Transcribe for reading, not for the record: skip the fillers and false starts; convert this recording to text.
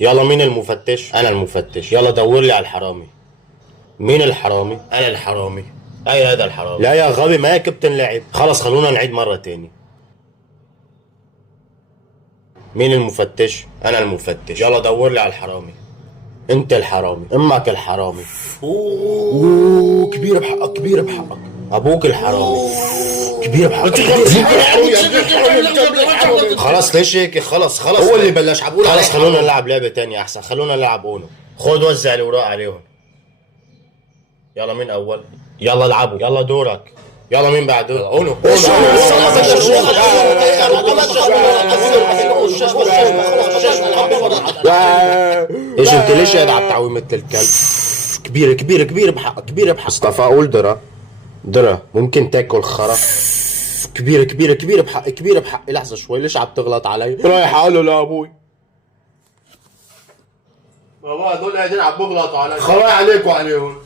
يلا مين المفتش؟ انا المفتش. يلا دور لي على الحرامي. مين الحرامي؟ انا الحرامي. اي هذا الحرامي؟ لا يا غبي، ما يا كابتن لعب. خلاص خلونا نعيد مرة تاني. مين المفتش؟ انا المفتش. يلا دور لي على الحرامي. انت الحرامي، امك الحرامي. اوه كبيرة بحقك، كبيرة بحقك. ابوك الحرامي. كبيرة بحقك. خلاص ليش هيك؟ خلاص هو اللي بلش عبقول خلاص عليه خلونا حرامي. نلعب لعبة تانية احسن. خلونا نلعب اونو. خد وزع الاوراق عليهم. يلا مين اول؟ يلا العبوا. يلا دورك. يلا مين بعده؟ اونو. ايش انت ليش قاعد على التعويم مثل الكلب؟ كبيرة كبيرة كبيرة بحقك، كبيرة بحقك. مصطفى قول درة. درة ممكن تاكل خرا؟ كبيرة كبيرة كبيرة بحقي، كبيرة بحقي. لحظة شوي، ليش عم تغلط علي؟ رايح اقول له لابوي. بابا هدول قاعدين عم بغلطوا علي. خراي عليك وعليهم.